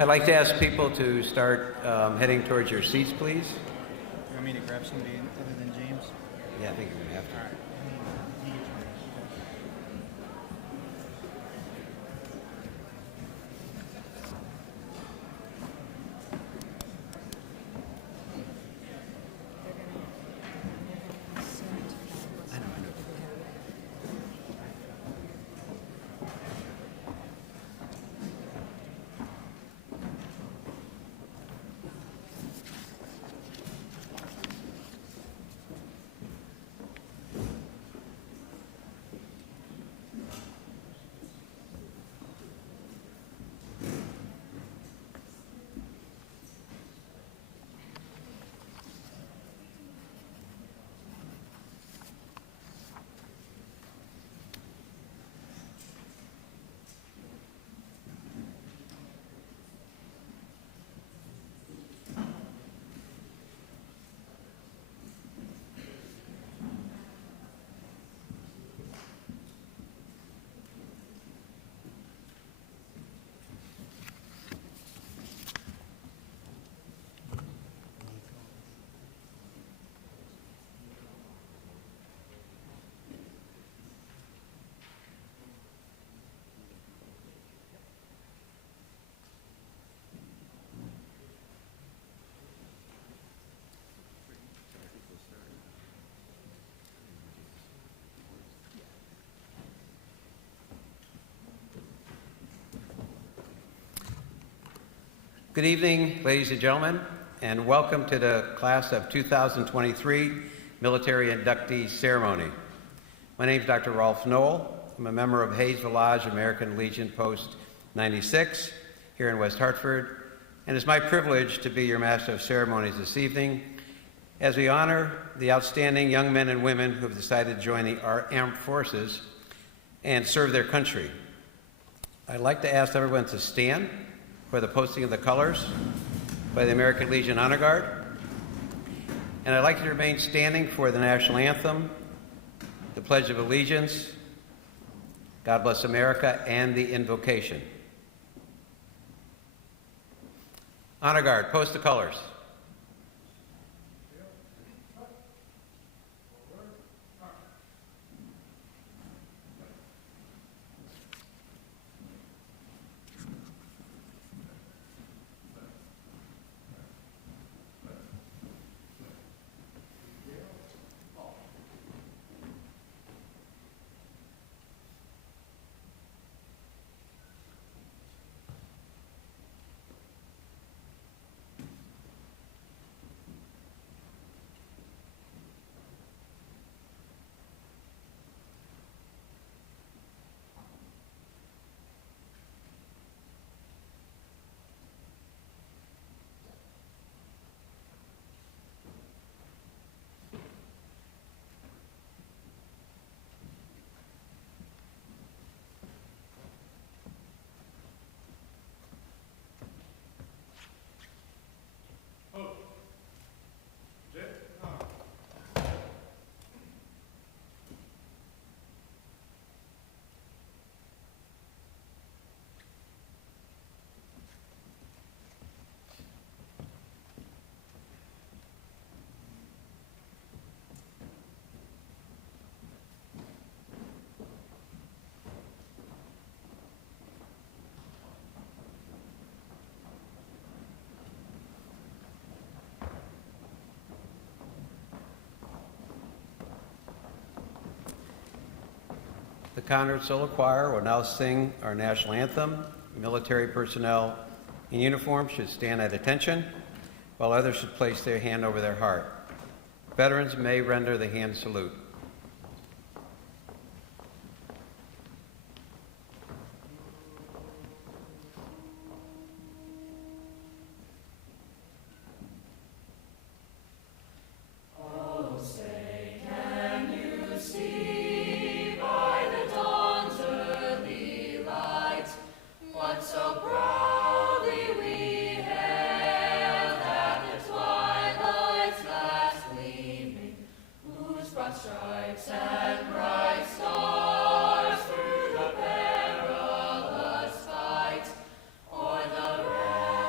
I'd like to ask people to start heading towards your seats, please. You want me to grab somebody other than James? Yeah, I think you're going to have to. All right. Good evening, ladies and gentlemen, and welcome to the class of 2023 Military Inductees Ceremony. My name is Dr. Rolf Noel. I'm a member of Hayes-Velhage American Legion Post 96 here in West Hartford, and it's my privilege to be your Master of Ceremonies this evening as we honor the outstanding young men and women who have decided to join the armed forces and serve their country. I'd like to ask everyone to stand for the posting of the colors by the American Legion Honor Guard. And I'd like you to remain standing for the national anthem, the Pledge of Allegiance, God Bless America, and the invocation. Honor Guard, post the colors. The Conrad Solo Choir will now sing our national anthem. Military personnel in uniform should stand at attention, while others should place their hand over their heart. Veterans may render the hand salute. Stars through the perilous fight, o'er the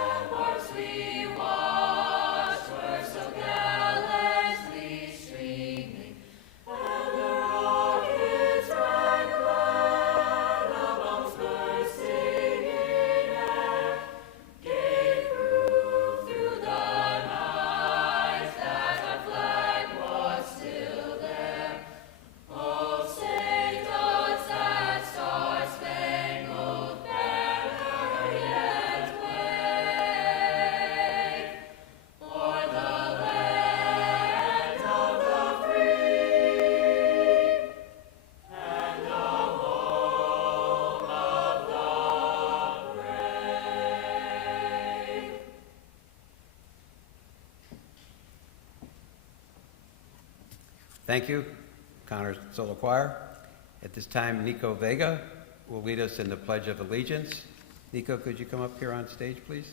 Thank you, Connors Solo Choir. At this time, Nico Vega will lead us in the Pledge of Allegiance. Nico, could you come up here on stage, please?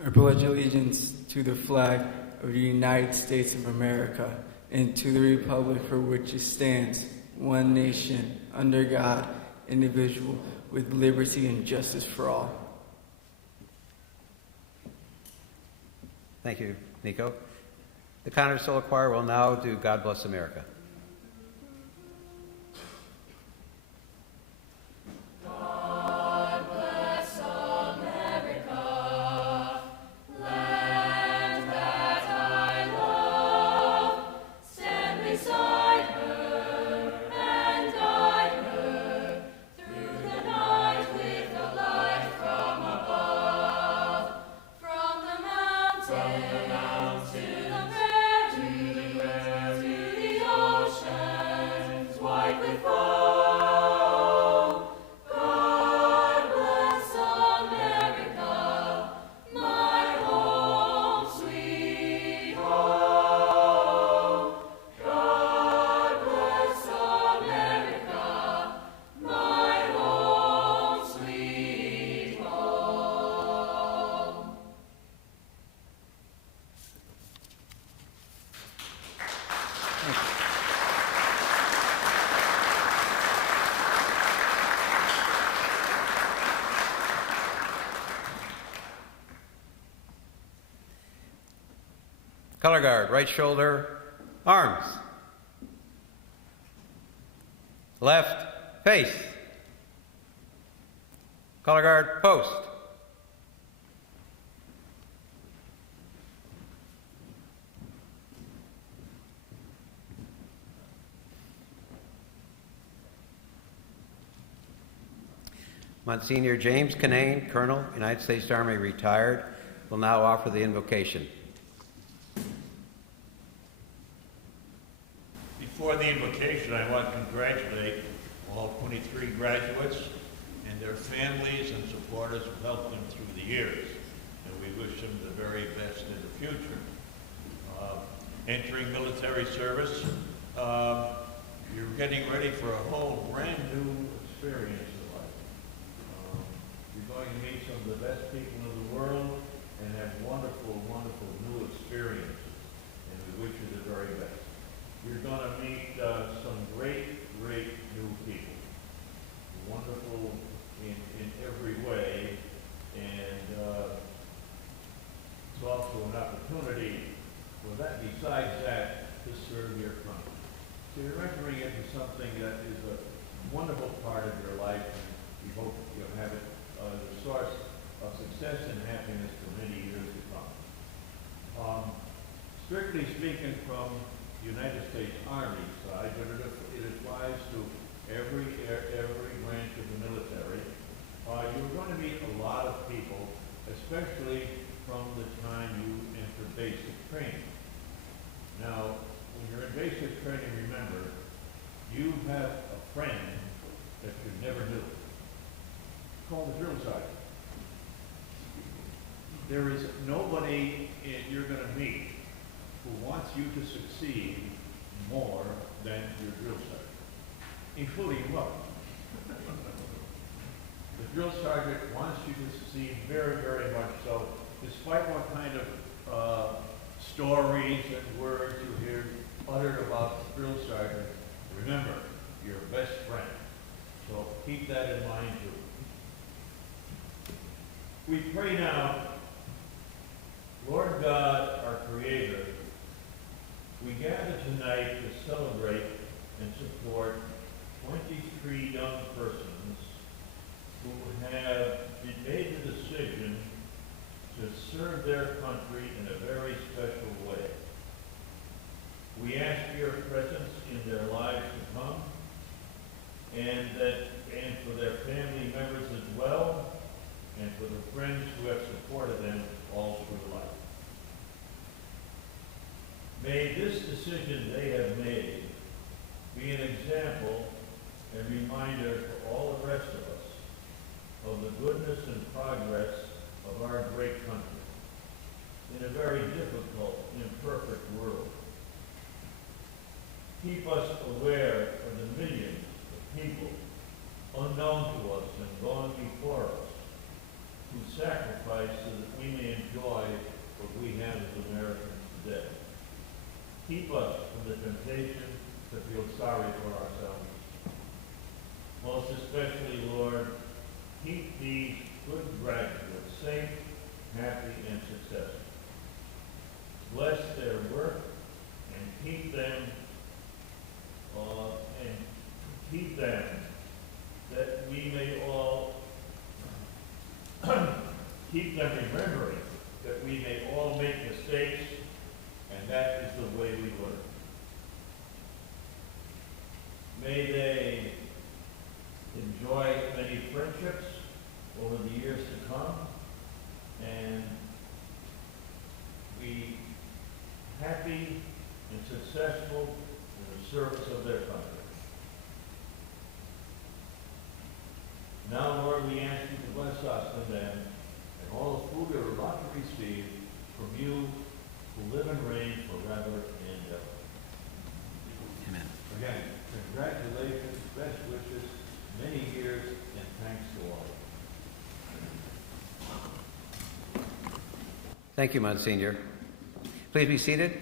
I pledge allegiance to the flag of the United States of America and to the republic for which it stands, one nation, under God, indivisible, with liberty and justice for all. Thank you, Nico. The Connors Solo Choir will now do God Bless America. Color guard, right shoulder, arms. Left, face. Color guard, post. Monsignor James Kinane, Colonel, United States Army, retired, will now offer the invocation. Before the invocation, I want to congratulate all 23 graduates and their families and supporters who helped them through the years. And we wish them the very best in the future. Entering military service, you're getting ready for a whole brand new experience in life. You're going to meet some of the best people in the world and have wonderful, wonderful new experiences. And we wish you the very best. You're going to meet some great, great new people. Wonderful in every way. And it's also an opportunity for that, besides that, to serve your country. So you're entering into something that is a wonderful part of your life, and we hope you'll have it as a source of success and happiness for many years to come. Strictly speaking, from United States Army side, but it applies to every branch of the military. You're going to meet a lot of people, especially from the time you enter basic training. Now, when you're in basic training, remember, you have a friend that you never knew. Called the drill sergeant. There is nobody you're going to meet who wants you to succeed more than your drill sergeant, including your mother. The drill sergeant wants you to succeed very, very much so, despite what kind of stories and words you hear uttered about the drill sergeant. Remember, your best friend. So keep that in mind too. We pray now, Lord God, our Creator, we gather tonight to celebrate and support 23 young persons who have made the decision to serve their country in a very special way. We ask your presence in their lives to come, and for their family members as well, friends who have supported them all through life. May this decision they have made be an example and reminder for all the rest of us of the goodness and progress of our great country in a very difficult, imperfect world. Keep us aware of the millions of people unknown to us and gone before us who sacrificed so that we may enjoy what we have as Americans today. Keep us from the temptation to feel sorry for ourselves. Most especially, Lord, keep these good graduates safe, happy, and successful. Bless their work and keep them that we may all keep them remembering that we may all make mistakes, and that is the way we learn. May they enjoy many friendships over the years to come, and be happy and successful in the service of their country. Now, Lord, we ask you to bless us and them and all the food we're about to receive from you who live and reign forever and ever. Amen. Again, congratulations, best wishes, many years, and thanks to all. Thank you, Monsignor. Please be seated.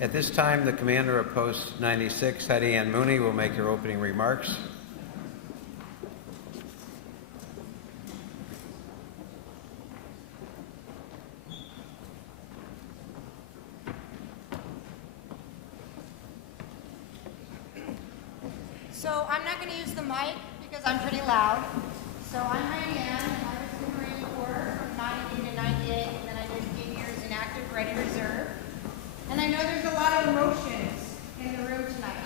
At this time, the commander of Post 96, Hattie Ann Mooney, will make her opening remarks. So I'm not going to use the mic because I'm pretty loud. So I'm Hattie Ann, and I was in the Marine Corps from 92 to 98, and then I did 8 years in active ready reserve. And I know there's a lot of emotions in the room tonight,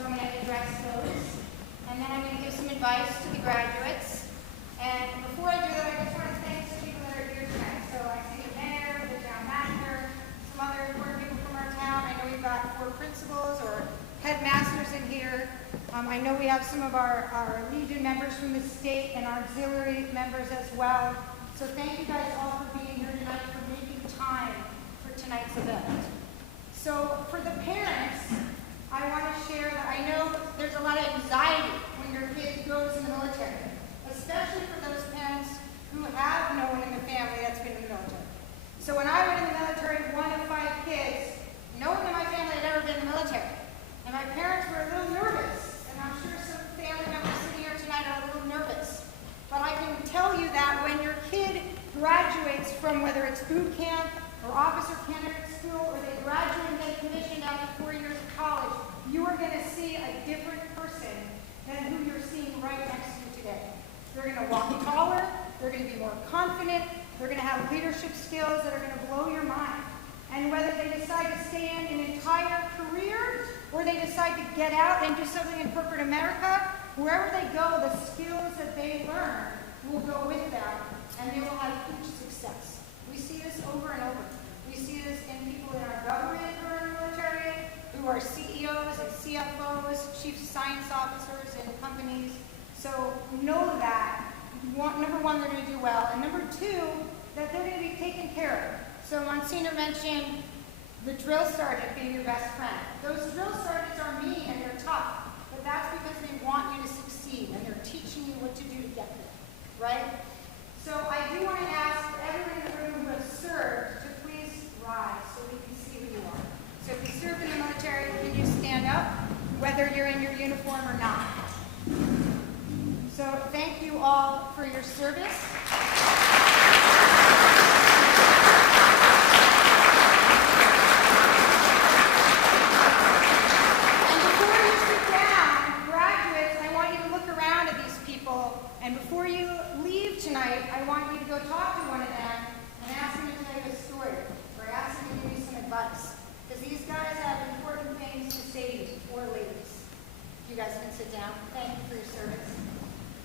so I'm going to address those. And then I'm going to give some advice to the graduates. And before I do that, I just want to thank some people that are here tonight. So I see the mayor, the town manager, some other important people from our town. I know we've got 4 principals or headmasters in here. I know we have some of our Legion members from the state and our auxiliary members as well. So thank you guys all for being here tonight, for making time for tonight's event. So for the parents, I want to share that I know there's a lot of anxiety when your kid goes in the military, especially for those parents who have no one in the family that's been in the military. So when I went in the military, 1 of 5 kids, no one in my family had ever been in the military. And my parents were a little nervous, and I'm sure some family members sitting here tonight are a little nervous. But I can tell you that when your kid graduates from whether it's boot camp or officer candidate school, or they graduate and get commissioned after 4 years of college, you are going to see a different person than who you're seeing right next to you today. They're going to walk taller, they're going to be more confident, they're going to have leadership skills that are going to blow your mind. And whether they decide to stay in an entire career, or they decide to get out and do something in corporate America, wherever they go, the skills that they learn will go with them, and they will have huge success. We see this over and over. We see this in people in our government who are in the military, who are CEOs and CFOs, chief science officers in companies. So know that, number 1, they're going to do well, and number 2, that they're going to be taken care of. So Monsignor mentioned the drill sergeant being your best friend. Those drill sergeants are mean and they're tough, but that's because they want you to succeed and they're teaching you what to do to get there, right? So I do want to ask for everyone in the room who has served to please rise so we can see who you are. So if you served in the military, can you stand up, whether you're in your uniform or not? So thank you all for your service. And before you leave tonight, I want you to go talk to one of them and ask them to tell you a story, or ask them to give you some advice. Because these guys have important things to say to you, or ladies. You guys can sit down. Thank you for your service.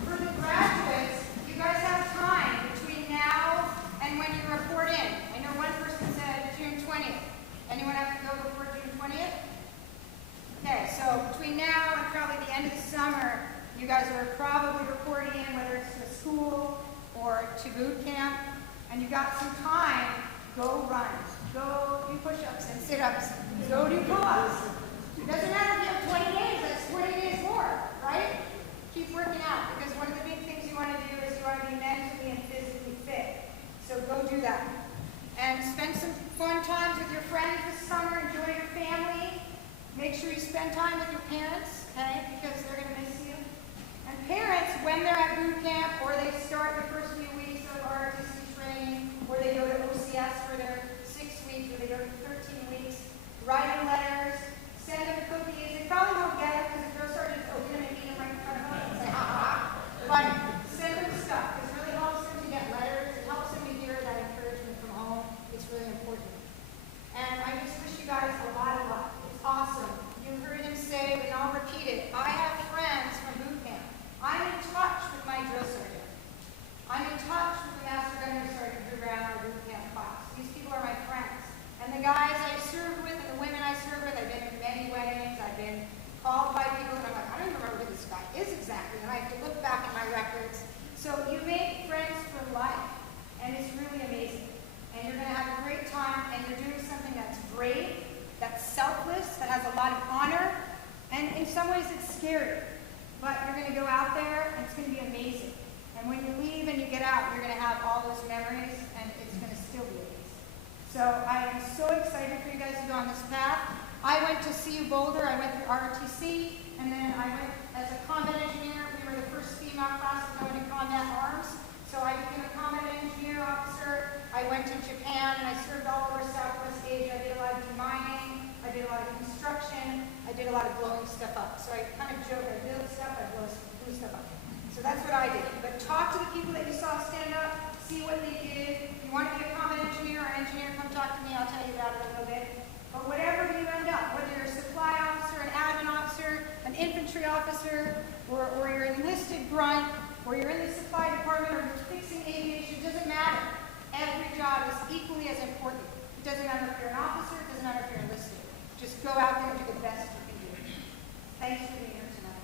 For the graduates, you guys have time between now and when you report in. I know one person said June 20th. Anyone have to go before June 20th? Okay, so between now and probably the end of the summer, you guys are probably reporting in, whether it's to school or to boot camp, and you got some time. Go run, go do push-ups and sit-ups, go do pull-ups. It doesn't matter if you have 20 days, that's 20 days more, right? Keep working out, because one of the big things you want to do is you want to be mentally and physically fit. So go do that. And spend some fun times with your friends this summer, enjoy your family. Make sure you spend time with your parents, okay, because they're going to miss you. And parents, when they're at boot camp or they start the first few weeks of ROTC training, or they go to OCS for their 6 weeks, or they go to 13 weeks, write them letters, send them cookies. They probably won't get them because the drill sergeant's open and eat them right in front of them and say, ha ha. But send them stuff. It really helps them to get letters. It helps them to hear that encouragement from home. It's really important. And I just wish you guys a lot of luck. It's awesome. You heard him say, and I'll repeat it, I have friends from boot camp. I'm in touch with my drill sergeant. I'm in touch with the master gunnery sergeant who ran our boot camp class. These people are my friends. And the guys I served with and the women I served with, I've been in many weddings, I've been called by people, and I'm like, I don't even remember who this guy is exactly, and I have to look back at my records. So you make friends for life, and it's really amazing. And you're going to have a great time, and you're doing something that's brave, that's selfless, that has a lot of honor, and in some ways it's scary. But you're going to go out there, and it's going to be amazing. And when you leave and you get out, you're going to have all those memories, and it's going to still be amazing. So I am so excited for you guys to go on this path. I went to CU Boulder, I went through ROTC, and then I went as a combat engineer. We were the first female class to go into combat arms. So I became a combat engineer officer. I went to Japan, and I served all over Southwest Asia. I did a lot of demining, I did a lot of construction, I did a lot of blowing stuff up. So I kind of joke, I build stuff, I blew stuff up. So that's what I did. But talk to the people that you saw stand up, see what they did. If you want to be a combat engineer or engineer, come talk to me, I'll tell you about it a little bit. But whatever you end up, whether you're a supply officer, an admin officer, an infantry officer, or you're an enlisted grunt, or you're in the supply department, or you're fixing aviation, it doesn't matter. Every job is equally as important. It doesn't matter if you're an officer, it doesn't matter if you're enlisted. Just go out there and do the best you can do. Thanks for being here tonight.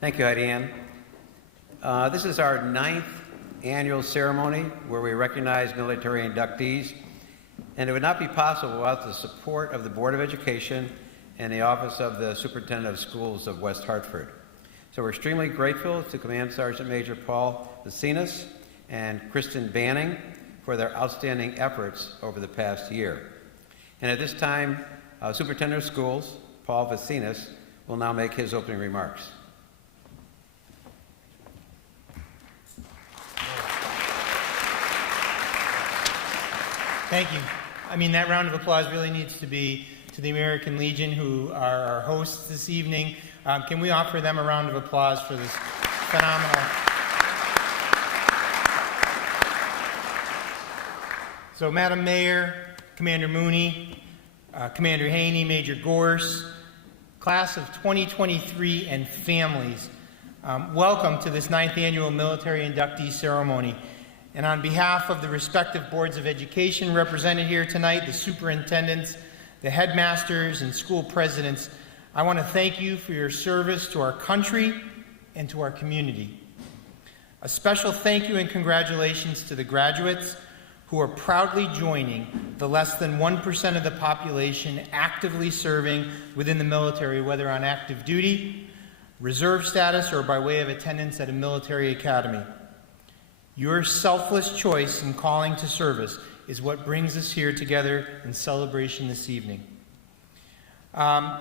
Thank you, Heidi Ann. This is our 9th annual ceremony where we recognize military inductees, and it would not be possible without the support of the Board of Education and the Office of the Superintendent of Schools of West Hartford. So we're extremely grateful to Command Sergeant Major Paul Vicinas and Kristen Banning for their outstanding efforts over the past year. And at this time, Superintendent of Schools, Paul Vicinas, will now make his opening remarks. Thank you. I mean, that round of applause really needs to be to the American Legion, who are our hosts this evening. Can we offer them a round of applause for this phenomenal... So, Madam Mayor, Commander Mooney, Commander Haney, Major Gorse, class of 2023 and families, welcome to this 9th annual military inductee ceremony. And on behalf of the respective boards of education represented here tonight, the superintendents, the headmasters, and school presidents, I want to thank you for your service to our country and to our community. A special thank you and congratulations to the graduates who are proudly joining the less than 1% of the population actively serving within the military, whether on active duty, reserve status, or by way of attendance at a military academy. Your selfless choice in calling to service is what brings us here together in celebration this evening. I'm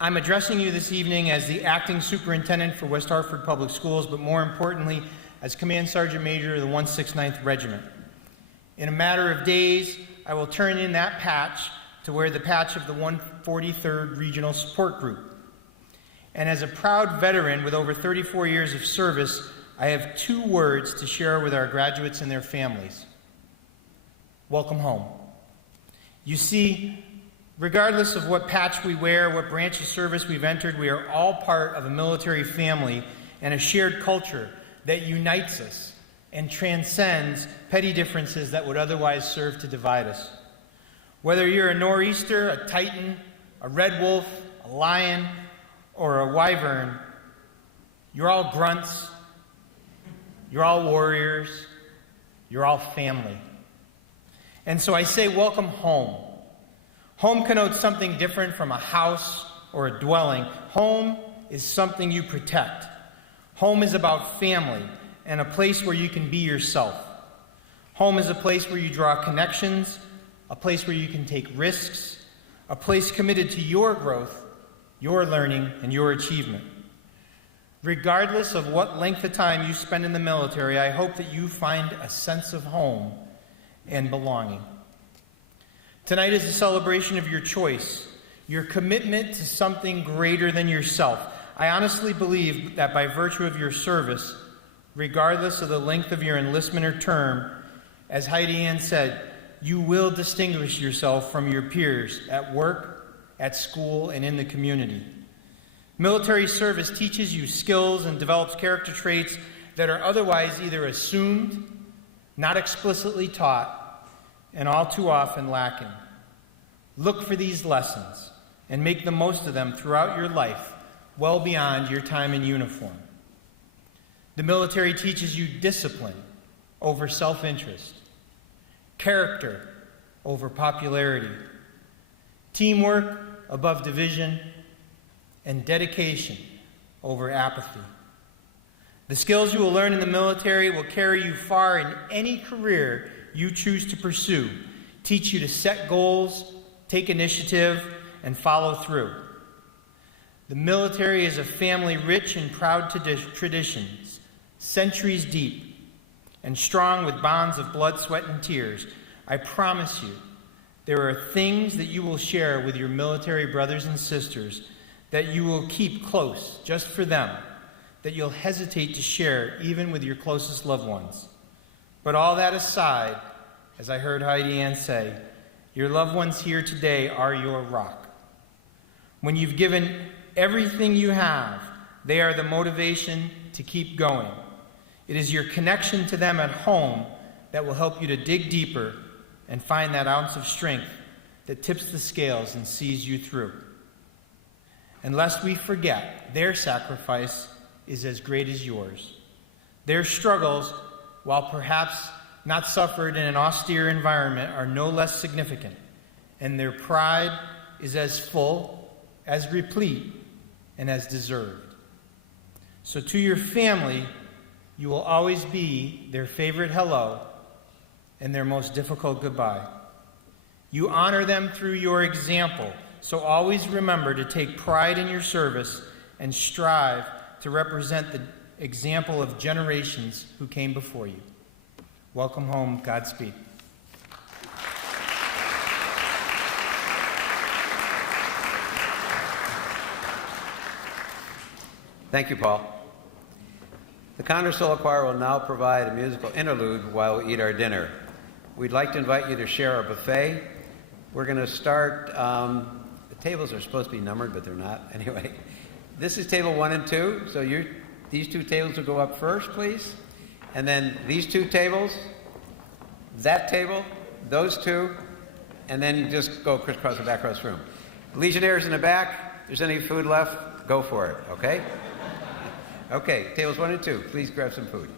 addressing you this evening as the acting superintendent for West Hartford Public Schools, but more importantly, as Command Sergeant Major of the 169th Regiment. In a matter of days, I will turn in that patch to wear the patch of the 143rd Regional Support Group. And as a proud veteran with over 34 years of service, I have 2 words to share with our graduates and their families. Welcome home. You see, regardless of what patch we wear, what branch of service we've entered, we are all part of a military family and a shared culture that unites us and transcends petty differences that would otherwise serve to divide us. Whether you're a nor'easter, a titan, a red wolf, a lion, or a wyvern, you're all grunts, you're all warriors, you're all family. And so I say welcome home. Home connotes something different from a house or a dwelling. Home is something you protect. Home is about family and a place where you can be yourself. Home is a place where you draw connections, a place where you can take risks, a place committed to your growth, your learning, and your achievement. Regardless of what length of time you spend in the military, I hope that you find a sense of home and belonging. Tonight is a celebration of your choice, your commitment to something greater than yourself. I honestly believe that by virtue of your service, regardless of the length of your enlistment or term, as Heidi Ann said, you will distinguish yourself from your peers at work, at school, and in the community. Military service teaches you skills and develops character traits that are otherwise either assumed, not explicitly taught, and all too often lacking. Look for these lessons and make the most of them throughout your life, well beyond your time in uniform. The military teaches you discipline over self-interest, character over popularity, teamwork above division, and dedication over apathy. The skills you will learn in the military will carry you far in any career you choose to pursue, teach you to set goals, take initiative, and follow through. The military is a family rich in proud traditions, centuries deep, and strong with bonds of blood, sweat, and tears. I promise you, there are things that you will share with your military brothers and sisters that you will keep close just for them, that you'll hesitate to share even with your closest loved ones. But all that aside, as I heard Heidi Ann say, your loved ones here today are your rock. When you've given everything you have, they are the motivation to keep going. It is your connection to them at home that will help you to dig deeper and find that ounce of strength that tips the scales and sees you through. And lest we forget, their sacrifice is as great as yours. Their struggles, while perhaps not suffered in an austere environment, are no less significant, and their pride is as full, as replete, and as deserved. So to your family, you will always be their favorite hello and their most difficult goodbye. You honor them through your example, so always remember to take pride in your service and strive to represent the example of generations who came before you. Welcome home. Godspeed. Thank you, Paul. The Conner Solo Choir will now provide a musical interlude while we eat our dinner. We'd like to invite you to share our buffet. We're going to start, the tables are supposed to be numbered, but they're not. Anyway, this is table 1 and 2, so these 2 tables will go up first, please. And then these 2 tables, that table, those 2, and then just go crisscross the back row room. Legionnaires in the back, if there's any food left, go for it, okay? Okay, tables 1 and 2, please grab some food.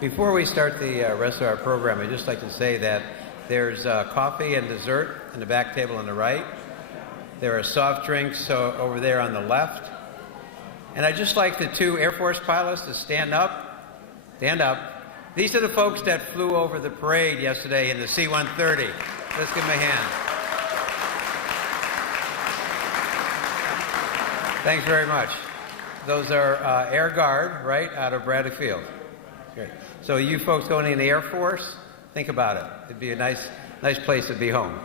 Before we start the rest of our program, I'd just like to say that there's coffee and dessert in the back table on the right. There are soft drinks over there on the left. And I'd just like the two Air Force pilots to stand up. Stand up. These are the folks that flew over the parade yesterday in the C-130. Let's give them a hand. Thanks very much. Those are Air Guard, right, out of Bradley Field. Great. So you folks going in the Air Force, think about it. It'd be a nice place to be home.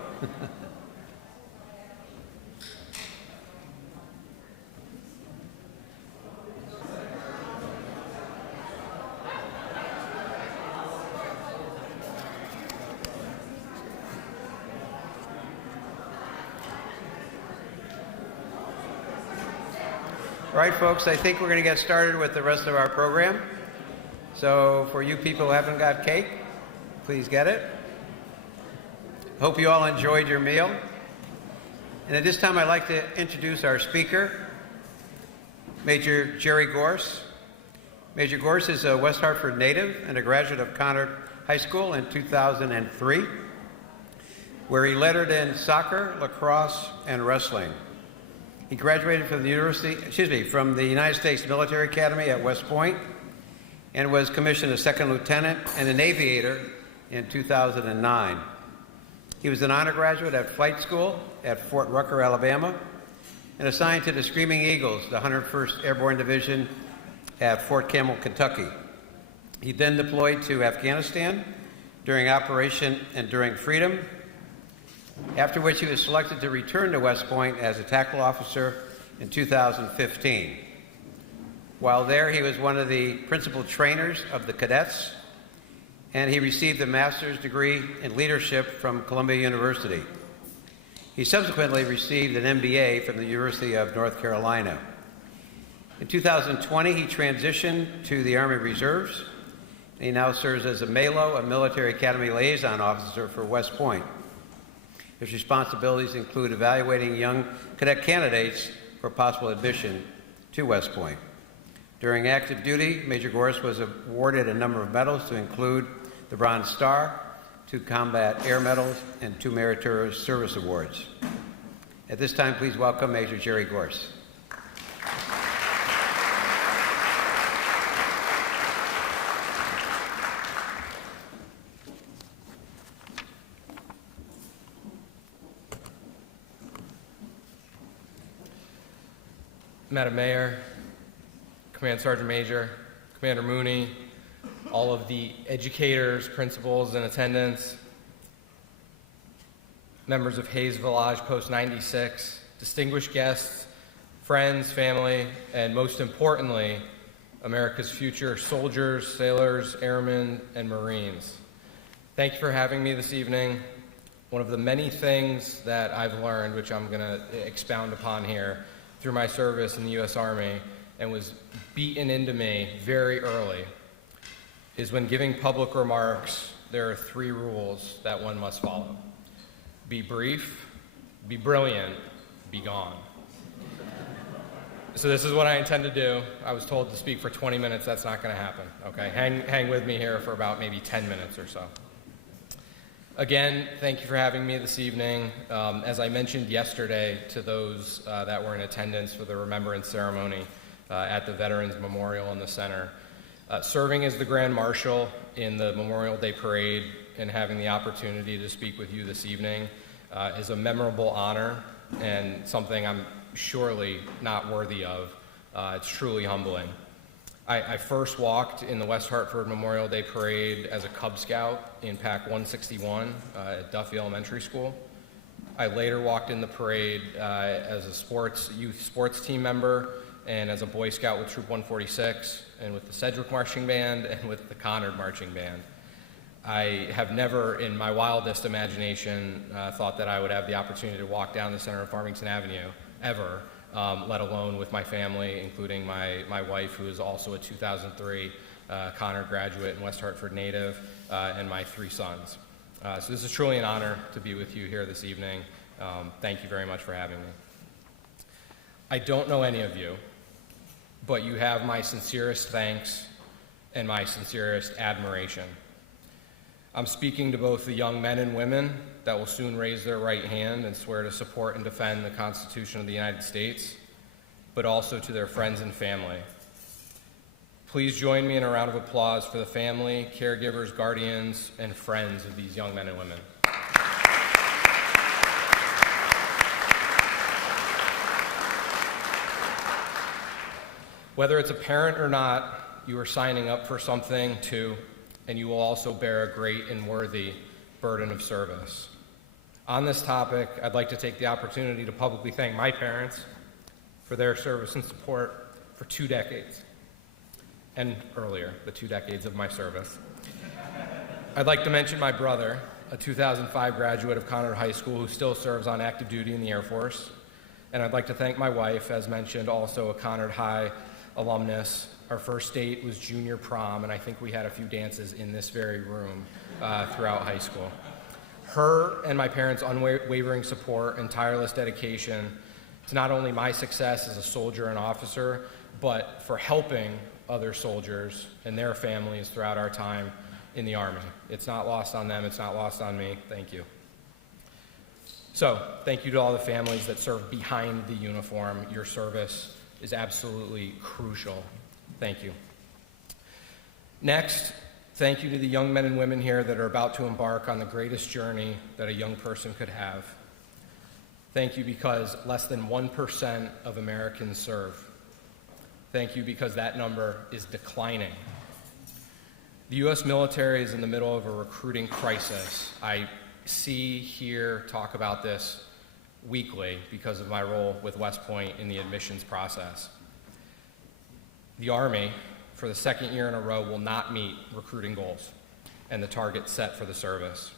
All right, folks, I think we're going to get started with the rest of our program. So for you people who haven't got cake, please get it. Hope you all enjoyed your meal. And at this time, I'd like to introduce our speaker, Major Jerry Gorse. Major Gorse is a West Hartford native and a graduate of Conard High School in 2003, where he lettered in soccer, lacrosse, and wrestling. He graduated from the United States Military Academy at West Point and was commissioned a second lieutenant and an aviator in 2009. He was an honor graduate at flight school at Fort Rucker, Alabama, and assigned to the Screaming Eagles, the 101st Airborne Division at Fort Campbell, Kentucky. He then deployed to Afghanistan during Operation Enduring Freedom, after which he was selected to return to West Point as a tactical officer in 2015. While there, he was one of the principal trainers of the cadets, and he received a master's degree in leadership from Columbia University. He subsequently received an MBA from the University of North Carolina. In 2020, he transitioned to the Army Reserves, and he now serves as a MALO, a Military Academy Liaison Officer for West Point. His responsibilities include evaluating young cadet candidates for possible admission to West Point. During active duty, Major Gorse was awarded a number of medals to include the Bronze Star, 2 Combat Air Medals, and 2 Meritorious Service Awards. At this time, please welcome Major Jerry Gorse. Madam Mayor, Command Sergeant Major, Commander Mooney, all of the educators, principals in attendance, members of Hayes-Velhage Post 96, distinguished guests, friends, family, and most importantly, America's future soldiers, sailors, airmen, and Marines. Thank you for having me this evening. One of the many things that I've learned, which I'm going to expound upon here, through my service in the U.S. Army, and was beaten into me very early, is when giving public remarks, there are 3 rules that one must follow. Be brief, be brilliant, be gone. So this is what I intend to do. I was told to speak for 20 minutes. That's not going to happen. Okay, hang with me here for about maybe 10 minutes or so. Again, thank you for having me this evening. As I mentioned yesterday to those that were in attendance for the remembrance ceremony at the Veterans Memorial in the center, serving as the Grand Marshal in the Memorial Day Parade and having the opportunity to speak with you this evening is a memorable honor and something I'm surely not worthy of. It's truly humbling. I first walked in the West Hartford Memorial Day Parade as a Cub Scout in Pack 161 at Duffy Elementary School. I later walked in the parade as a youth sports team member and as a Boy Scout with Troop 146 and with the Sedgwick Marching Band and with the Conard Marching Band. I have never, in my wildest imagination, thought that I would have the opportunity to walk down the center of Farmington Avenue, ever. Let alone with my family, including my wife, who is also a 2003 Conard graduate and West Hartford native, and my 3 sons. So this is truly an honor to be with you here this evening. Thank you very much for having me. I don't know any of you, but you have my sincerest thanks and my sincerest admiration. I'm speaking to both the young men and women that will soon raise their right hand and swear to support and defend the Constitution of the United States, but also to their friends and family. Please join me in a round of applause for the family, caregivers, guardians, and friends of these young men and women. Whether it's a parent or not, you are signing up for something too, and you will also bear a great and worthy burden of service. On this topic, I'd like to take the opportunity to publicly thank my parents for their service and support for 2 decades, and earlier, the 2 decades of my service. I'd like to mention my brother, a 2005 graduate of Conard High School who still serves on active duty in the Air Force. And I'd like to thank my wife, as mentioned, also a Conard High alumnus. Our first date was junior prom, and I think we had a few dances in this very room throughout high school. Her and my parents' unwavering support and tireless dedication to not only my success as a soldier and officer, but for helping other soldiers and their families throughout our time in the Army. It's not lost on them, it's not lost on me. Thank you. So, thank you to all the families that serve behind the uniform. Your service is absolutely crucial. Thank you. Next, thank you to the young men and women here that are about to embark on the greatest journey that a young person could have. Thank you because less than 1% of Americans serve. Thank you because that number is declining. The U.S. military is in the middle of a recruiting crisis. I see, hear, talk about this weekly because of my role with West Point in the admissions process. The Army, for the second year in a row, will not meet recruiting goals and the targets set for the service.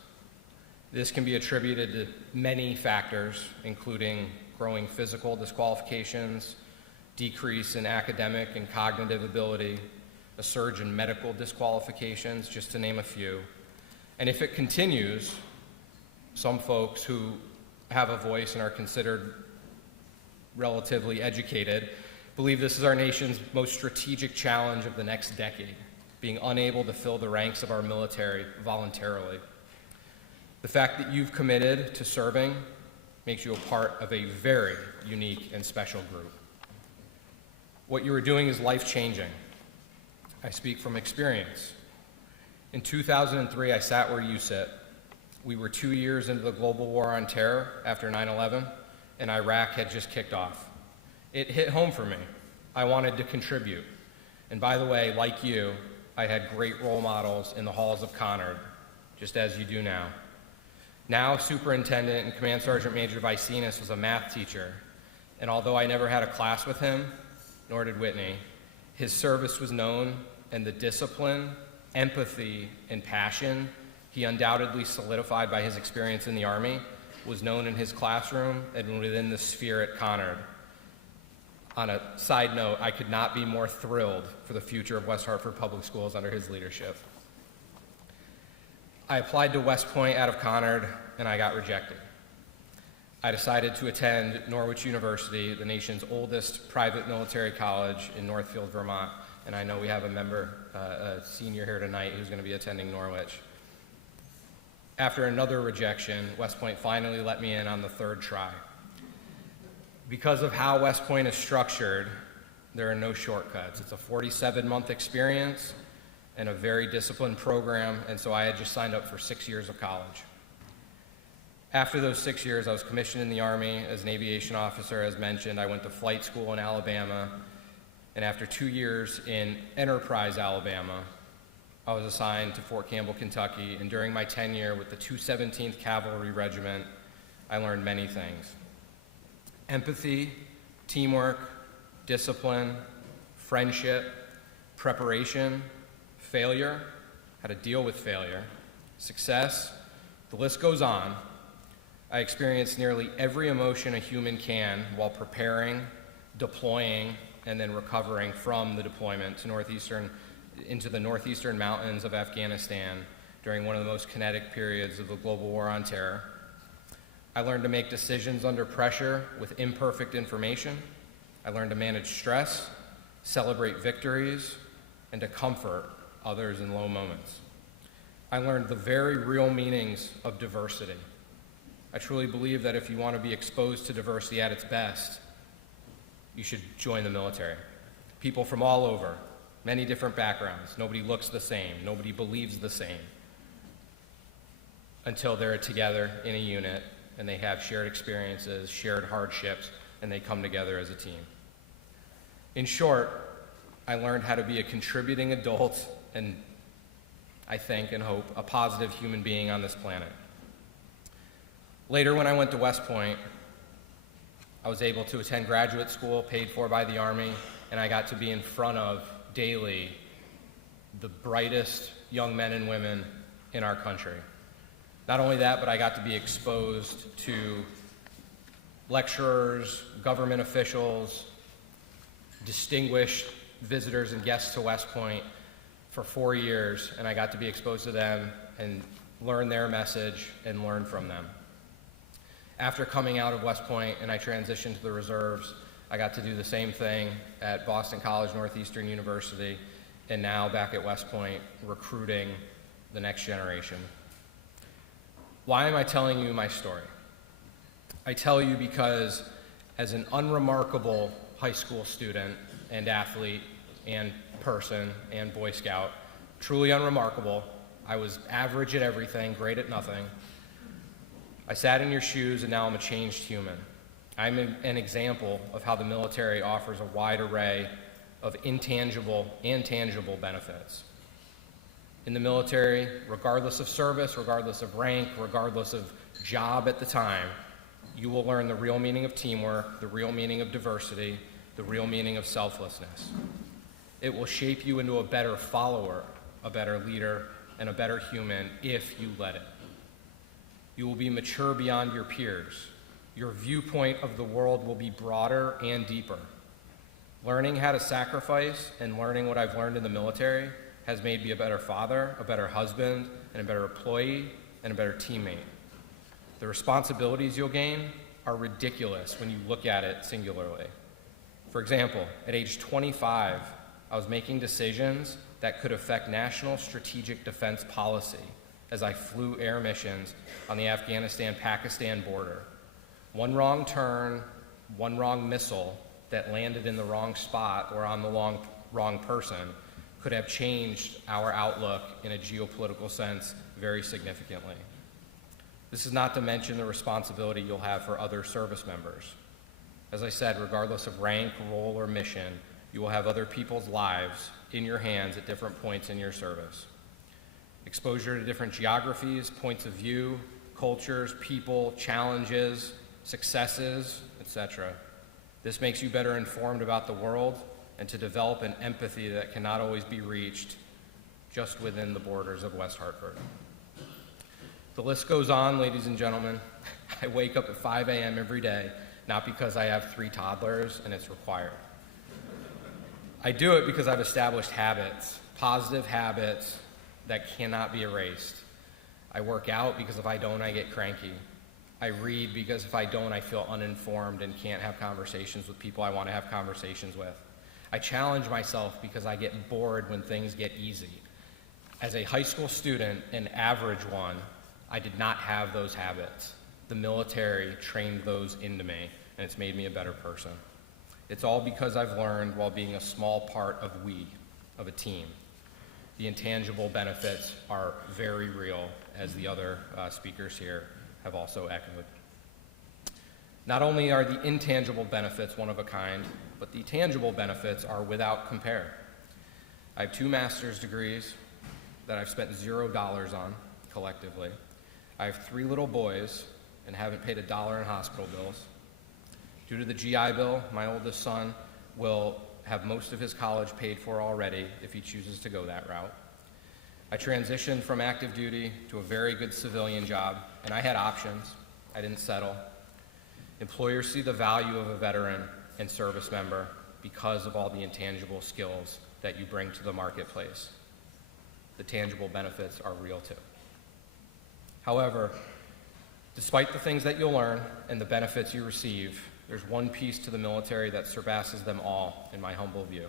This can be attributed to many factors, including growing physical disqualifications, decrease in academic and cognitive ability, a surge in medical disqualifications, just to name a few. And if it continues, some folks who have a voice and are considered relatively educated believe this is our nation's most strategic challenge of the next decade, being unable to fill the ranks of our military voluntarily. The fact that you've committed to serving makes you a part of a very unique and special group. What you are doing is life-changing. I speak from experience. In 2003, I sat where you sit. We were 2 years into the global war on terror after 9/11, and Iraq had just kicked off. It hit home for me. I wanted to contribute. And by the way, like you, I had great role models in the halls of Conard, just as you do now. Now, Superintendent and Command Sergeant Major Vicenius was a math teacher, and although I never had a class with him, nor did Whitney, his service was known, and the discipline, empathy, and passion he undoubtedly solidified by his experience in the Army was known in his classroom and within the sphere at Conard. On a side note, I could not be more thrilled for the future of West Hartford Public Schools under his leadership. I applied to West Point out of Conard, and I got rejected. I decided to attend Norwich University, the nation's oldest private military college in Northfield, Vermont, and I know we have a member, a senior here tonight who's going to be attending Norwich. After another rejection, West Point finally let me in on the third try. Because of how West Point is structured, there are no shortcuts. It's a 47-month experience and a very disciplined program, and so I had just signed up for 6 years of college. After those 6 years, I was commissioned in the Army as an aviation officer. As mentioned, I went to flight school in Alabama, and after 2 years in Enterprise, Alabama, I was assigned to Fort Campbell, Kentucky, and during my tenure with the 217th Cavalry Regiment, I learned many things. Empathy, teamwork, discipline, friendship, preparation, failure, how to deal with failure, success, the list goes on. I experienced nearly every emotion a human can while preparing, deploying, and then recovering from the deployment to into the northeastern mountains of Afghanistan during one of the most kinetic periods of the global war on terror. I learned to make decisions under pressure with imperfect information. I learned to manage stress, celebrate victories, and to comfort others in low moments. I learned the very real meanings of diversity. I truly believe that if you want to be exposed to diversity at its best, you should join the military. People from all over, many different backgrounds. Nobody looks the same. Nobody believes the same until they're together in a unit and they have shared experiences, shared hardships, and they come together as a team. In short, I learned how to be a contributing adult and, I think and hope, a positive human being on this planet. Later, when I went to West Point, I was able to attend graduate school paid for by the Army, and I got to be in front of, daily, the brightest young men and women in our country. Not only that, but I got to be exposed to lecturers, government officials, distinguished visitors and guests to West Point for 4 years, and I got to be exposed to them and learn their message and learn from them. After coming out of West Point and I transitioned to the reserves, I got to do the same thing at Boston College Northeastern University, and now back at West Point, recruiting the next generation. Why am I telling you my story? I tell you because as an unremarkable high school student and athlete and person and Boy Scout, truly unremarkable, I was average at everything, great at nothing. I sat in your shoes and now I'm a changed human. I'm an example of how the military offers a wide array of intangible and tangible benefits. In the military, regardless of service, regardless of rank, regardless of job at the time, you will learn the real meaning of teamwork, the real meaning of diversity, the real meaning of selflessness. It will shape you into a better follower, a better leader, and a better human if you let it. You will be mature beyond your peers. Your viewpoint of the world will be broader and deeper. Learning how to sacrifice and learning what I've learned in the military has made me a better father, a better husband, and a better employee, and a better teammate. The responsibilities you'll gain are ridiculous when you look at it singularly. For example, at age 25, I was making decisions that could affect national strategic defense policy as I flew air missions on the Afghanistan-Pakistan border. One wrong turn, one wrong missile that landed in the wrong spot or on the wrong person could have changed our outlook in a geopolitical sense very significantly. This is not to mention the responsibility you'll have for other service members. As I said, regardless of rank, role, or mission, you will have other people's lives in your hands at different points in your service. Exposure to different geographies, points of view, cultures, people, challenges, successes, etc. This makes you better informed about the world and to develop an empathy that cannot always be reached just within the borders of West Hartford. The list goes on, ladies and gentlemen. I wake up at 5 a.m. every day, not because I have 3 toddlers and it's required. I do it because I've established habits, positive habits that cannot be erased. I work out because if I don't, I get cranky. I read because if I don't, I feel uninformed and can't have conversations with people I want to have conversations with. I challenge myself because I get bored when things get easy. As a high school student, an average one, I did not have those habits. The military trained those into me, and it's made me a better person. It's all because I've learned while being a small part of a team. The intangible benefits are very real, as the other speakers here have also echoed. Not only are the intangible benefits one of a kind, but the tangible benefits are without compare. I have 2 master's degrees that I've spent $0 on collectively. I have 3 little boys and haven't paid $1 in hospital bills. Due to the GI Bill, my oldest son will have most of his college paid for already if he chooses to go that route. I transitioned from active duty to a very good civilian job, and I had options. I didn't settle. Employers see the value of a veteran and service member because of all the intangible skills that you bring to the marketplace. The tangible benefits are real too. However, despite the things that you'll learn and the benefits you receive, there's one piece to the military that surpasses them all, in my humble view.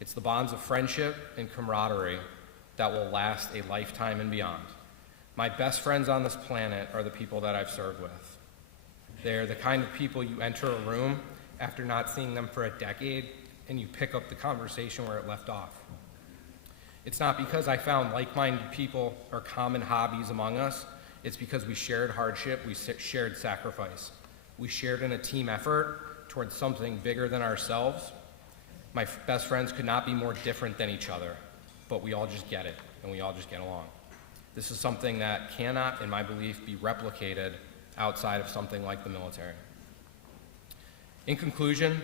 It's the bonds of friendship and camaraderie that will last a lifetime and beyond. My best friends on this planet are the people that I've served with. They're the kind of people you enter a room after not seeing them for a decade, and you pick up the conversation where it left off. It's not because I found like-minded people or common hobbies among us. It's because we shared hardship, we shared sacrifice. We shared in a team effort towards something bigger than ourselves. My best friends could not be more different than each other, but we all just get it, and we all just get along. This is something that cannot, in my belief, be replicated outside of something like the military. In conclusion,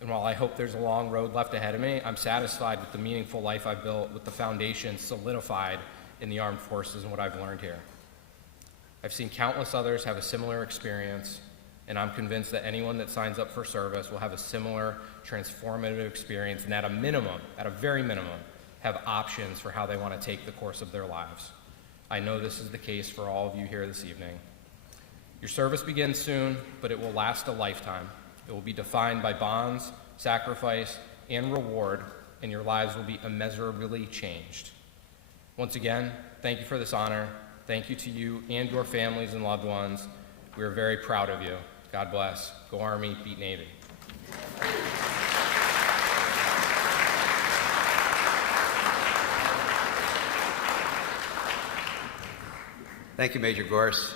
and while I hope there's a long road left ahead of me, I'm satisfied with the meaningful life I've built, with the foundation solidified in the armed forces and what I've learned here. I've seen countless others have a similar experience, and I'm convinced that anyone that signs up for service will have a similar transformative experience, and at a minimum, at a very minimum, have options for how they want to take the course of their lives. I know this is the case for all of you here this evening. Your service begins soon, but it will last a lifetime. It will be defined by bonds, sacrifice, and reward, and your lives will be immeasurably changed. Once again, thank you for this honor. Thank you to you and your families and loved ones. We are very proud of you. God bless. Go Army, beat Navy. Thank you, Major Gorse.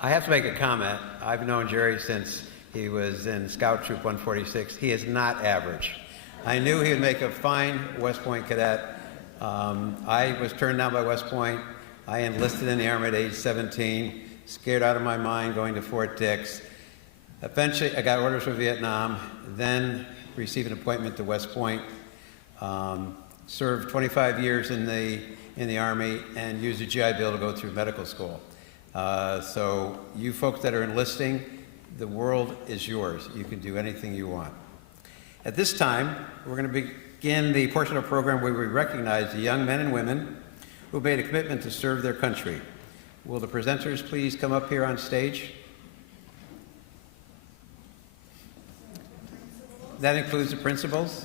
I have to make a comment. I've known Jerry since he was in Scout Troop 146. He is not average. I knew he would make a fine West Point cadet. I was turned down by West Point. I enlisted in the Army at age 17, scared out of my mind going to Fort Dix. Eventually, I got orders for Vietnam, then received an appointment to West Point, served 25 years in the Army, and used a GI Bill to go through medical school. So you folks that are enlisting, the world is yours. You can do anything you want. At this time, we're going to begin the portion of the program where we recognize the young men and women who made a commitment to serve their country. Will the presenters please come up here on stage? That includes the principals.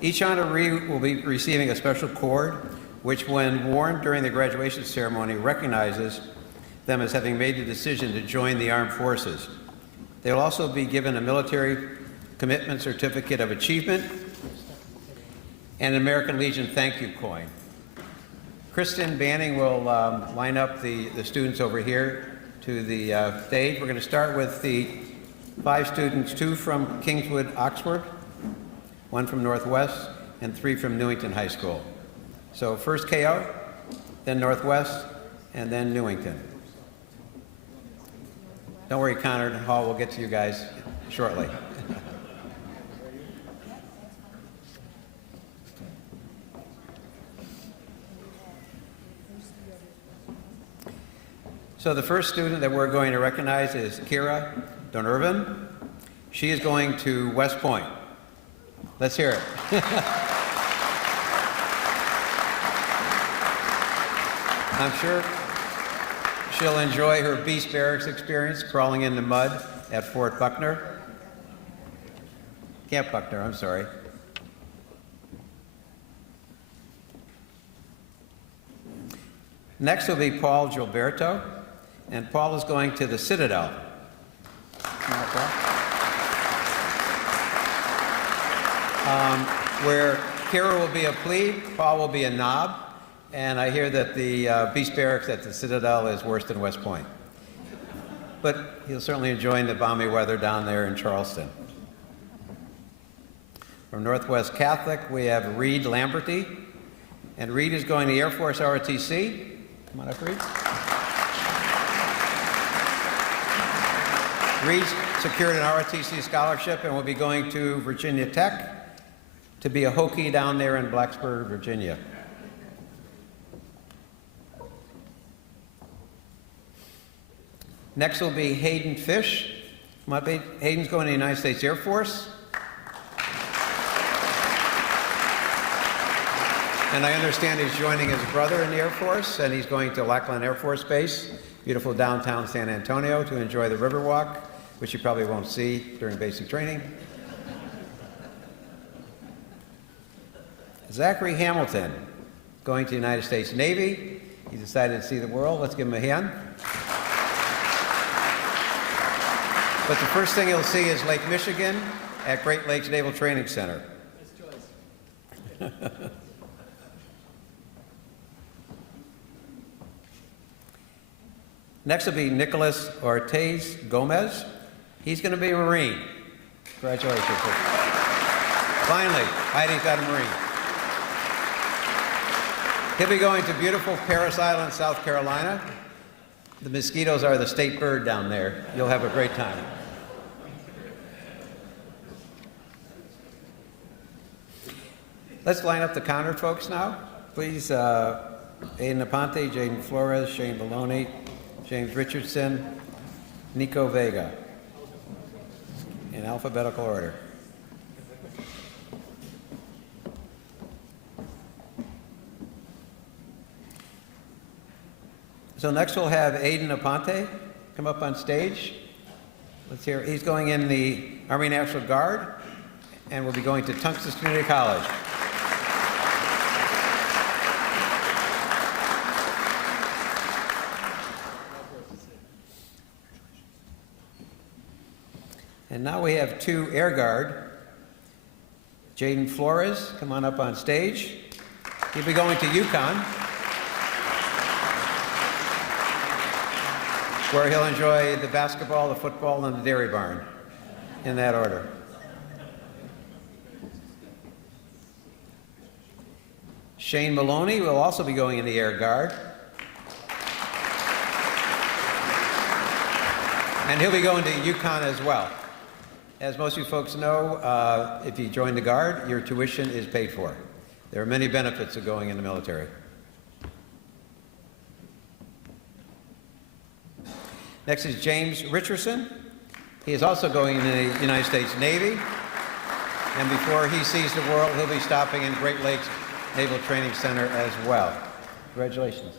Each honoree will be receiving a special cord, which when worn during the graduation ceremony recognizes them as having made the decision to join the armed forces. They will also be given a military commitment certificate of achievement and an American Legion thank you coin. Kristen Banning will line up the students over here to the stage. We're going to start with the 5 students, 2 from Kingswood, Oxford, 1 from Northwest, and 3 from Newington High School. So first KO, then Northwest, and then Newington. Don't worry, Connor and Hall, we'll get to you guys shortly. So the first student that we're going to recognize is Kira Donovan. She is going to West Point. Let's hear it. I'm sure she'll enjoy her Beast Barracks experience crawling in the mud at Fort Buckner. Camp Buckner, I'm sorry. Next will be Paul Gilberto, and Paul is going to the Citadel. Where Kira will be a plebe, Paul will be a knob, and I hear that the Beast Barracks at the Citadel is worse than West Point. But he'll certainly enjoy the balmy weather down there in Charleston. From Northwest Catholic, we have Reed Lamberty, and Reed is going to the Air Force ROTC. Come on up, Reed. Reed's secured an ROTC scholarship and will be going to Virginia Tech to be a Hokie down there in Blacksburg, Virginia. Next will be Hayden Fish. Hayden's going to the United States Air Force. And I understand he's joining his brother in the Air Force, and he's going to Lackland Air Force Base, beautiful downtown San Antonio, to enjoy the Riverwalk, which you probably won't see during basic training. Zachary Hamilton, going to the United States Navy. He decided to see the world. Let's give him a hand. But the first thing he'll see is Lake Michigan at Great Lakes Naval Training Center. Nice choice. Next will be Nicholas Ortiz Gomez. He's going to be a Marine. Congratulations. Finally, Heidi's got a Marine. He'll be going to beautiful Parris Island, South Carolina. The mosquitoes are the state bird down there. You'll have a great time. Let's line up the honored folks now. Please, Aiden Aponte, Jaden Flores, Shane Maloney, James Richardson, Nico Vega, in alphabetical order. So next we'll have Aiden Aponte come up on stage. Let's hear, he's going in the Army National Guard and will be going to Tungsten Community College. And now we have 2 Air Guard. Jaden Flores, come on up on stage. He'll be going to Yukon, where he'll enjoy the basketball, the football, and the dairy barn, in that order. Shane Maloney will also be going in the Air Guard. And he'll be going to Yukon as well. As most of you folks know, if you join the Guard, your tuition is paid for. There are many benefits of going in the military. Next is James Richardson. He is also going to the United States Navy. And before he sees the world, he'll be stopping in Great Lakes Naval Training Center as well. Congratulations.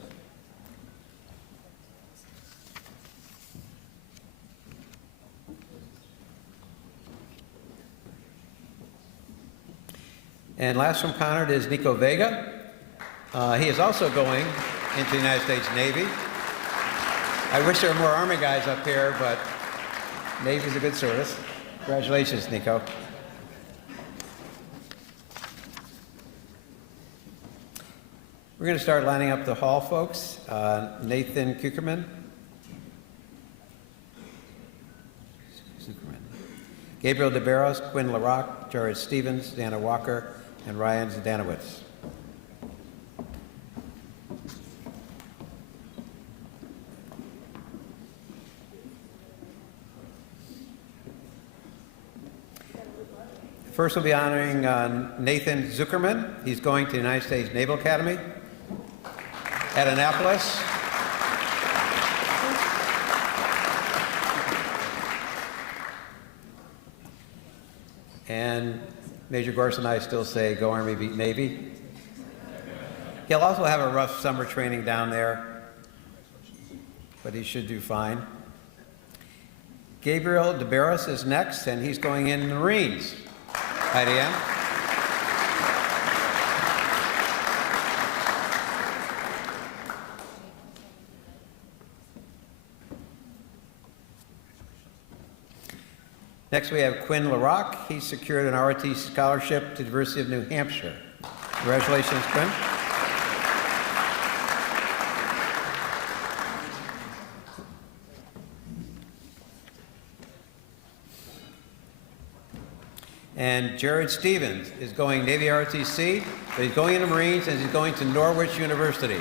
And last from Conard is Nico Vega. He is also going into the United States Navy. I wish there were more Army guys up here, but Navy's a good service. Congratulations, Nico. We're going to start lining up the hall, folks. Nathan Kuckerman. Gabriel DeBarros, Quinn LaRock, Jared Stevens, Dana Walker, and Ryan Zdanowitz. First we'll be honoring Nathan Zuckerman. He's going to the United States Naval Academy at Annapolis. And Major Gorse and I still say, go Army, beat Navy. He'll also have a rough summer training down there, but he should do fine. Gabriel DeBarros is next, and he's going in the Marines. Heidi Ann. Next we have Quinn LaRock. He secured an ROTC scholarship to the University of New Hampshire. Congratulations, Quinn. And Jared Stevens is going Navy ROTC, but he's going into Marines and he's going to Norwich University.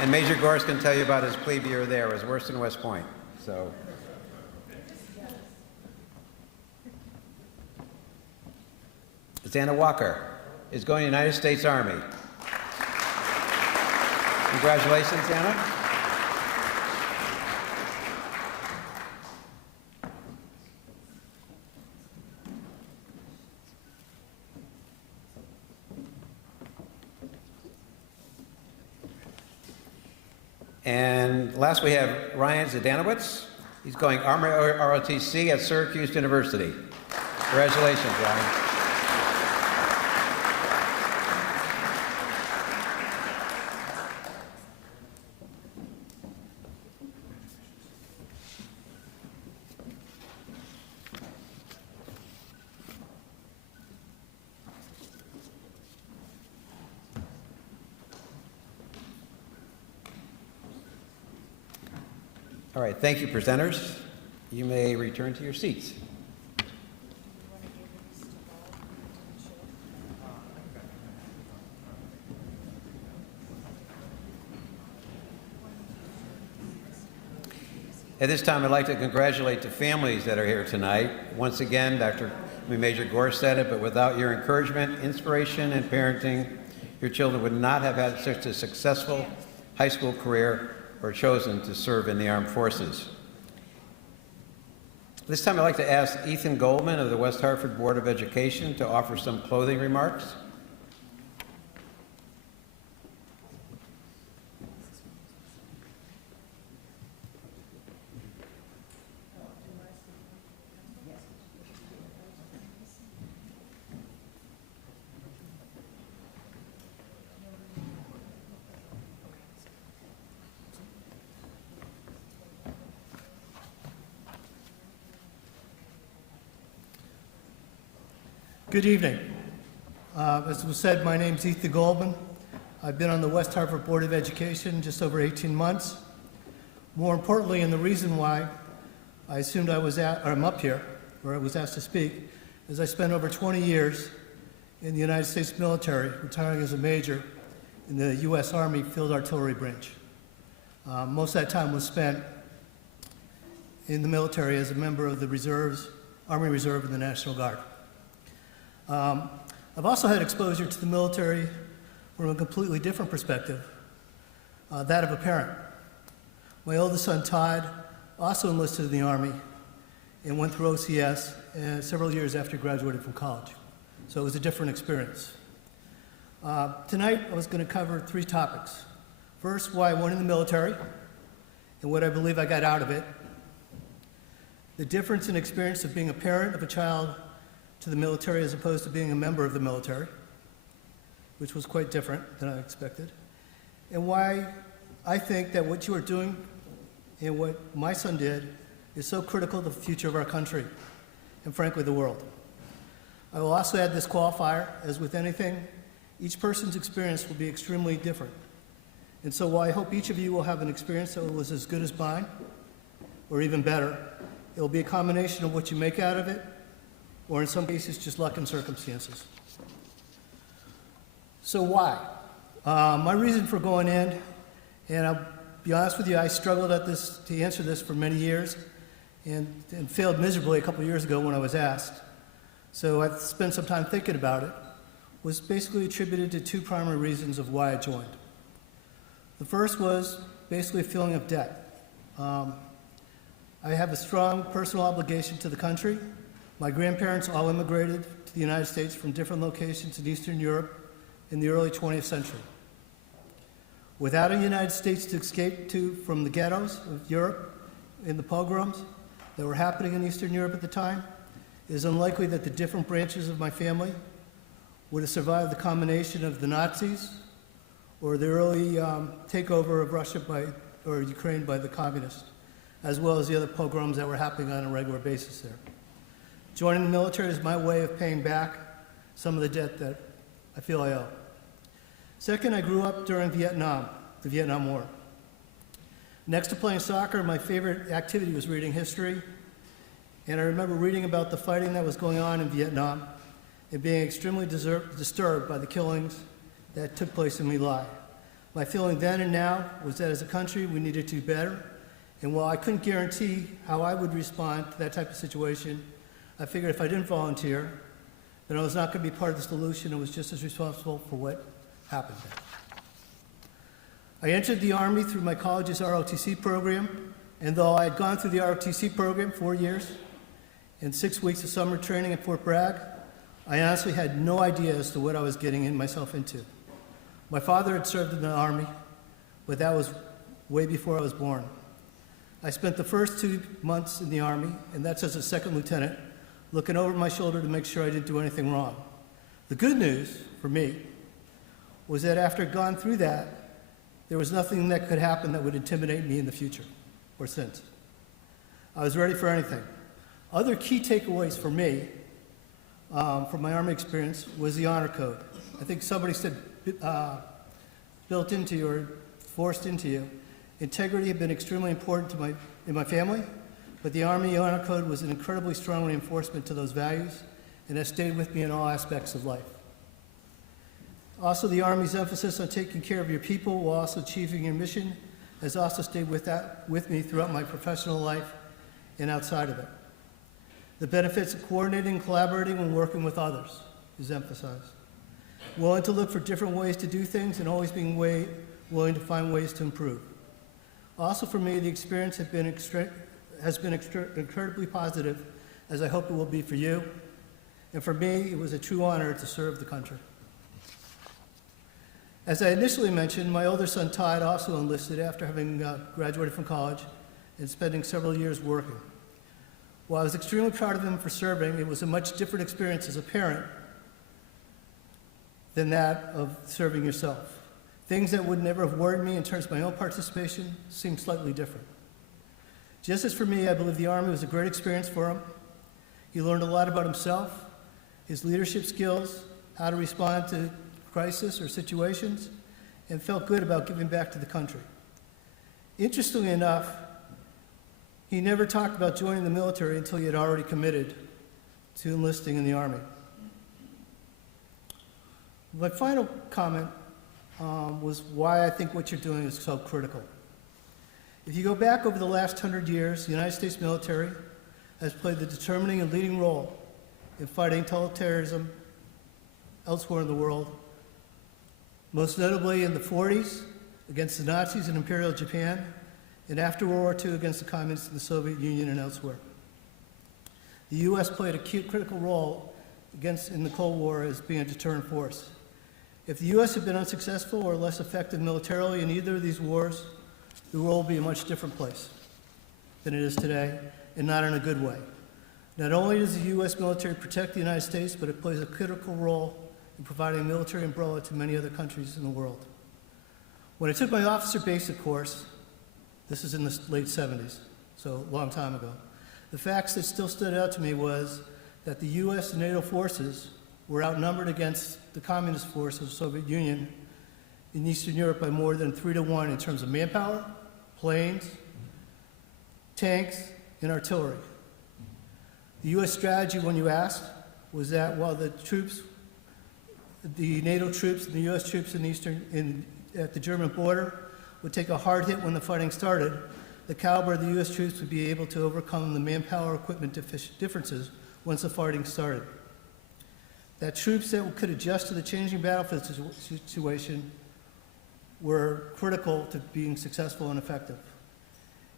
And Major Gorse can tell you about his plebe year there. It was worse than West Point. So. Xana Walker is going to the United States Army. Congratulations, Xana. And last we have Ryan Zdanowitz. He's going Army ROTC at Syracuse University. Congratulations, Ryan. All right, thank you, presenters. You may return to your seats. At this time, I'd like to congratulate the families that are here tonight. Once again, Major Gore said it, but without your encouragement, inspiration, and parenting, your children would not have had such a successful high school career or chosen to serve in the armed forces. This time I'd like to ask Ethan Goldman of the West Hartford Board of Education to offer some closing remarks. Good evening. As was said, my name is Ethan Goldman. I've been on the West Hartford Board of Education just over 18 months. More importantly, and the reason why I assumed I'm up here, or I was asked to speak, is I spent over 20 years in the United States military, retiring as a major in the U.S. Army Field Artillery Branch. Most of that time was spent in the military as a member of the reserves, Army Reserve and the National Guard. I've also had exposure to the military from a completely different perspective, that of a parent. My oldest son, Todd, also enlisted in the Army and went through OCS several years after graduating from college. So it was a different experience. Tonight, I was going to cover 3 topics. First, why I went in the military and what I believe I got out of it. The difference in experience of being a parent of a child to the military as opposed to being a member of the military, which was quite different than I expected, and why I think that what you are doing and what my son did is so critical to the future of our country and, frankly, the world. I will also add this qualifier, as with anything, each person's experience will be extremely different. And so while I hope each of you will have an experience that was as good as mine, or even better, it will be a combination of what you make out of it, or in some cases, just luck and circumstances. So why? My reason for going in, and I'll be honest with you, I struggled to answer this for many years and failed miserably a couple years ago when I was asked. So I've spent some time thinking about it, was basically attributed to 2 primary reasons of why I joined. The first was basically a feeling of debt. I have a strong personal obligation to the country. My grandparents all immigrated to the United States from different locations in Eastern Europe in the early 20th century. Without a United States to escape to from the ghettos of Europe in the pogroms that were happening in Eastern Europe at the time, it is unlikely that the different branches of my family would have survived the combination of the Nazis or the early takeover of Russia or Ukraine by the communists, as well as the other pogroms that were happening on a regular basis there. Joining the military is my way of paying back some of the debt that I feel I owe. Second, I grew up during the Vietnam War. Next to playing soccer, my favorite activity was reading history, and I remember reading about the fighting that was going on in Vietnam and being extremely disturbed by the killings that took place in My Lai. My feeling then and now was that as a country we needed to do better, and while I couldn't guarantee how I would respond to that type of situation, I figured if I didn't volunteer, then I was not going to be part of the solution and was just as responsible for what happened then. I entered the Army through my college's ROTC program, and though I had gone through the ROTC program 4 years and 6 weeks of summer training at Fort Bragg, I honestly had no idea as to what I was getting myself into. My father had served in the Army, but that was way before I was born. I spent the first 2 months in the Army, and that's as a second lieutenant, looking over my shoulder to make sure I didn't do anything wrong. The good news for me was that after I'd gone through that, there was nothing that could happen that would intimidate me in the future or since. I was ready for anything. Other key takeaways for me from my Army experience was the honor code. I think somebody said built into you or forced into you. Integrity had been extremely important in my family, but the Army honor code was an incredibly strong reinforcement to those values and has stayed with me in all aspects of life. Also, the Army's emphasis on taking care of your people while also achieving your mission has also stayed with me throughout my professional life and outside of it. The benefits of coordinating and collaborating when working with others is emphasized. Willing to look for different ways to do things and always being willing to find ways to improve. Also for me, the experience has been incredibly positive, as I hope it will be for you. And for me, it was a true honor to serve the country. As I initially mentioned, my older son Todd also enlisted after having graduated from college and spending several years working. While I was extremely proud of him for serving, it was a much different experience as a parent than that of serving yourself. Things that would never have worried me in terms of my own participation seemed slightly different. Just as for me, I believe the Army was a great experience for him. He learned a lot about himself, his leadership skills, how to respond to crisis or situations, and felt good about giving back to the country. Interestingly enough, he never talked about joining the military until he had already committed to enlisting in the Army. My final comment was why I think what you're doing is so critical. If you go back over the last 100 years, the United States military has played the determining and leading role in fighting totalitarianism elsewhere in the world, most notably in the 40s against the Nazis in Imperial Japan, and after World War II against the communists in the Soviet Union and elsewhere. The U.S. played a critical role in the Cold War as being a deterrent force. If the U.S. had been unsuccessful or less effective militarily in either of these wars, the world would be a much different place than it is today, and not in a good way. Not only does the U.S. military protect the United States, but it plays a critical role in providing a military umbrella to many other countries in the world. When I took my officer basic course, this is in the late 70s, so a long time ago, the facts that still stood out to me was that the U.S. and NATO forces were outnumbered against the communist forces of the Soviet Union in Eastern Europe by more than 3-to-1 in terms of manpower, planes, tanks, and artillery. The U.S. strategy, when you asked, was that while the NATO troops and the U.S. troops at the German border would take a hard hit when the fighting started, the caliber of the U.S. troops would be able to overcome the manpower equipment differences once the fighting started. That troops that could adjust to the changing battlefield situation were critical to being successful and effective.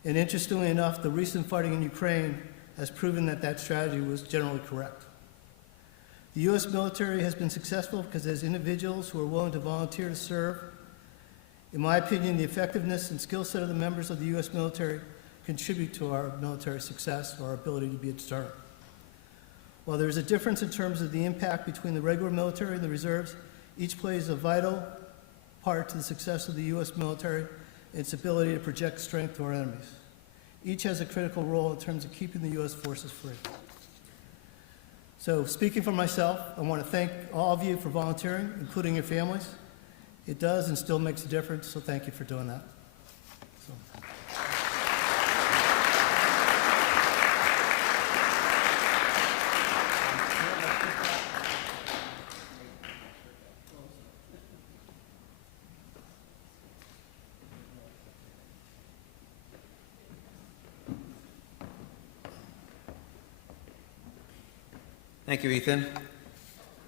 And interestingly enough, the recent fighting in Ukraine has proven that that strategy was generally correct. The U.S. military has been successful because there's individuals who are willing to volunteer to serve. In my opinion, the effectiveness and skill set of the members of the U.S. military contribute to our military success or our ability to be a deterrent. While there is a difference in terms of the impact between the regular military and the reserves, each plays a vital part to the success of the U.S. military and its ability to project strength to our enemies. Each has a critical role in terms of keeping the U.S. forces free. So speaking for myself, I want to thank all of you for volunteering, including your families. It does and still makes a difference, so thank you for doing that. Thank you, Ethan.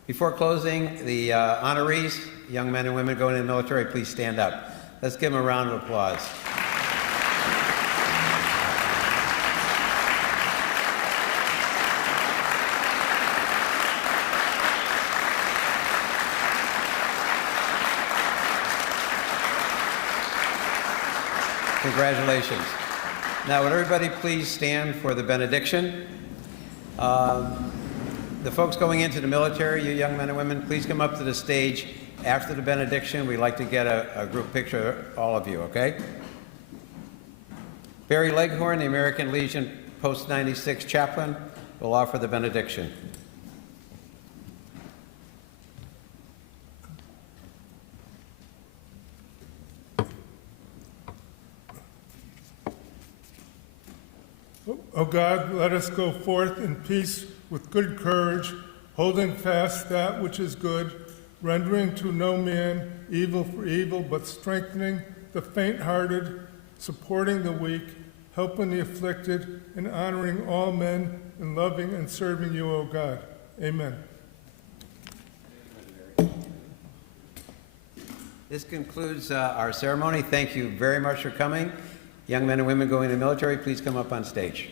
Before closing, the honorees, young men and women going in the military, please stand up. Let's give them a round of applause. Congratulations. Now, would everybody please stand for the benediction? The folks going into the military, you young men and women, please come up to the stage after the benediction. We'd like to get a group picture of all of you, okay? Barry Leghorn, the American Legion Post 96 chaplain, will offer the benediction. O God, let us go forth in peace with good courage, holding fast that which is good, rendering to no man evil for evil, but strengthening the faint-hearted, supporting the weak, helping the afflicted, and honoring all men, and loving and serving you, O God. Amen. This concludes our ceremony. Thank you very much for coming. Young men and women going to the military, please come up on stage.